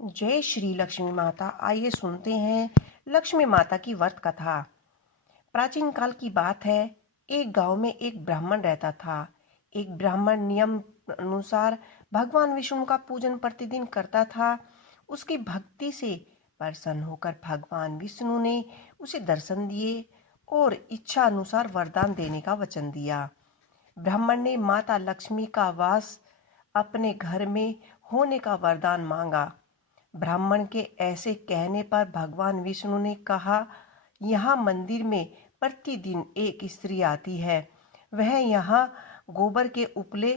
जय श्री लक्ष्मी माता। आइए सुनते हैं लक्ष्मी माता की व्रत कथा। प्राचीन काल की बात है। एक गांव में एक ब्राह्मण रहता था। एक ब्राह्मण नियम अनुसार भगवान विष्णु का पूजन प्रतिदिन करता था। उसकी भक्ति से प्रसन्न होकर भगवान विष्णु ने उसे दर्शन दिए और इच्छा अनुसार वरदान देने का वचन दिया। ब्राह्मण ने माता लक्ष्मी का वास अपने घर में होने का वरदान मांगा। ब्राह्मण के ऐसे कहने पर भगवान विष्णु ने कहा, यहाँ मंदिर में प्रतिदिन एक स्त्री आती है। वह यहाँ गोबर के उपले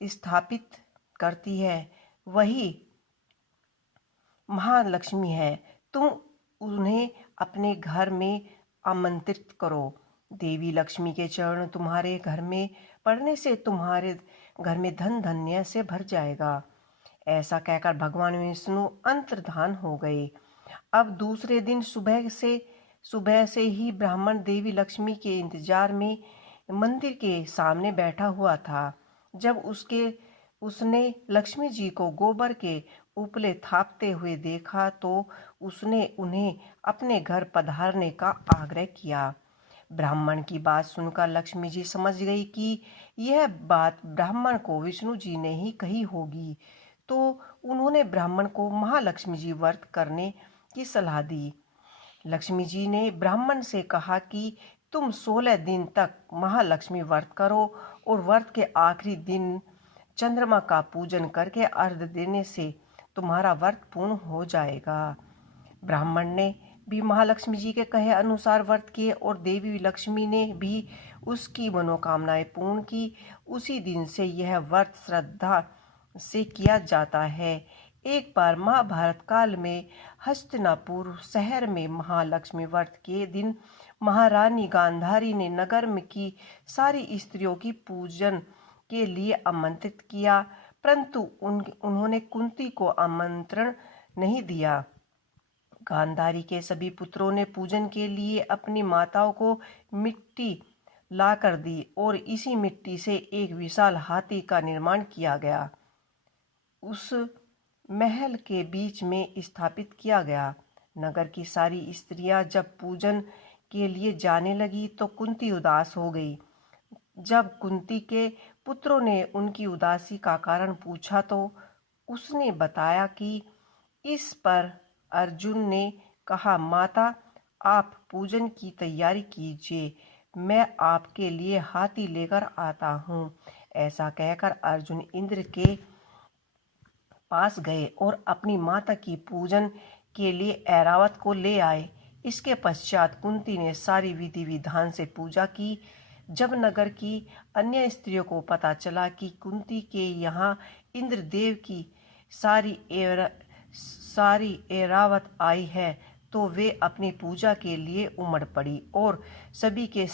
स्थापित करती है। वही महालक्ष्मी है। तुम उन्हें अपने घर में आमंत्रित करो। देवी लक्ष्मी के चरण तुम्हारे घर में पड़ने से तुम्हारे घर में धन धान्य से भर जाएगा। ऐसा कहकर भगवान विष्णु अंतर्धान हो गए। अब दूसरे दिन सुबह से ही ब्राह्मण देवी लक्ष्मी के इंतजार में मंदिर के सामने बैठा हुआ था। जब उसने लक्ष्मी जी को गोबर के उपले थापते हुए देखा तो उसने उन्हें अपने घर पधारने का आग्रह किया। ब्राह्मण की बात सुनकर लक्ष्मी जी समझ गई कि यह बात ब्राह्मण को विष्णु जी ने ही कही होगी, तो उन्होंने ब्राह्मण को महालक्ष्मी जी व्रत करने की सलाह दी। लक्ष्मी जी ने ब्राह्मण से कहा कि तुम 16 दिन तक महालक्ष्मी व्रत करो और व्रत के आखिरी दिन चंद्रमा का पूजन करके अर्घ्य देने से तुम्हारा व्रत पूर्ण हो जाएगा। ब्राह्मण ने भी महालक्ष्मी जी के कहे अनुसार व्रत किए और देवी लक्ष्मी ने भी उसकी मनोकामनाएं पूर्ण की। उसी दिन से यह व्रत श्रद्धा से किया जाता है। एक बार महाभारत काल में हस्तिनापुर शहर में महालक्ष्मी व्रत के दिन महारानी गांधारी ने नगर में की सारी स्त्रियों की पूजन के लिए आमंत्रित किया, परंतु उन्होंने कुंती को आमंत्रण नहीं दिया। गांधारी के सभी पुत्रों ने पूजन के लिए अपनी माताओं को मिट्टी लाकर दी और इसी मिट्टी से एक विशाल हाथी का निर्माण किया गया। उस महल के बीच में स्थापित किया गया। नगर की सारी स्त्रियां जब पूजन के लिए जाने लगी तो कुंती उदास हो गई। जब कुंती के पुत्रों ने उनकी उदासी का कारण पूछा तो उसने बताया कि इस पर अर्जुन ने कहा, माता आप पूजन की तैयारी कीजिए, मैं आपके लिए हाथी लेकर आता हूँ। ऐसा कहकर अर्जुन इंद्र के पास गए और अपनी माता की पूजन के लिए ऐरावत को ले आए। इसके पश्चात कुंती ने सारी विधि विधान से पूजा की। जब नगर की अन्य स्त्रियों को पता चला कि कुंती के यहाँ इंद्रदेव की सारी ऐरावत आई है तो वे अपनी पूजा के लिए उमड़ पड़ी और सभी के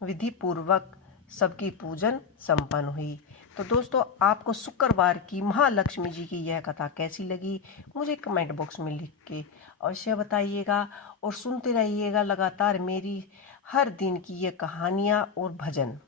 विधि पूर्वक सबकी पूजन संपन्न हुई। तो दोस्तों, आपको शुक्रवार की महालक्ष्मी जी की यह कथा कैसी लगी मुझे कमेंट बॉक्स में लिख के अवश्य बताइएगा और सुनते रहिएगा लगातार मेरी हर दिन की ये कहानियाँ और भजन।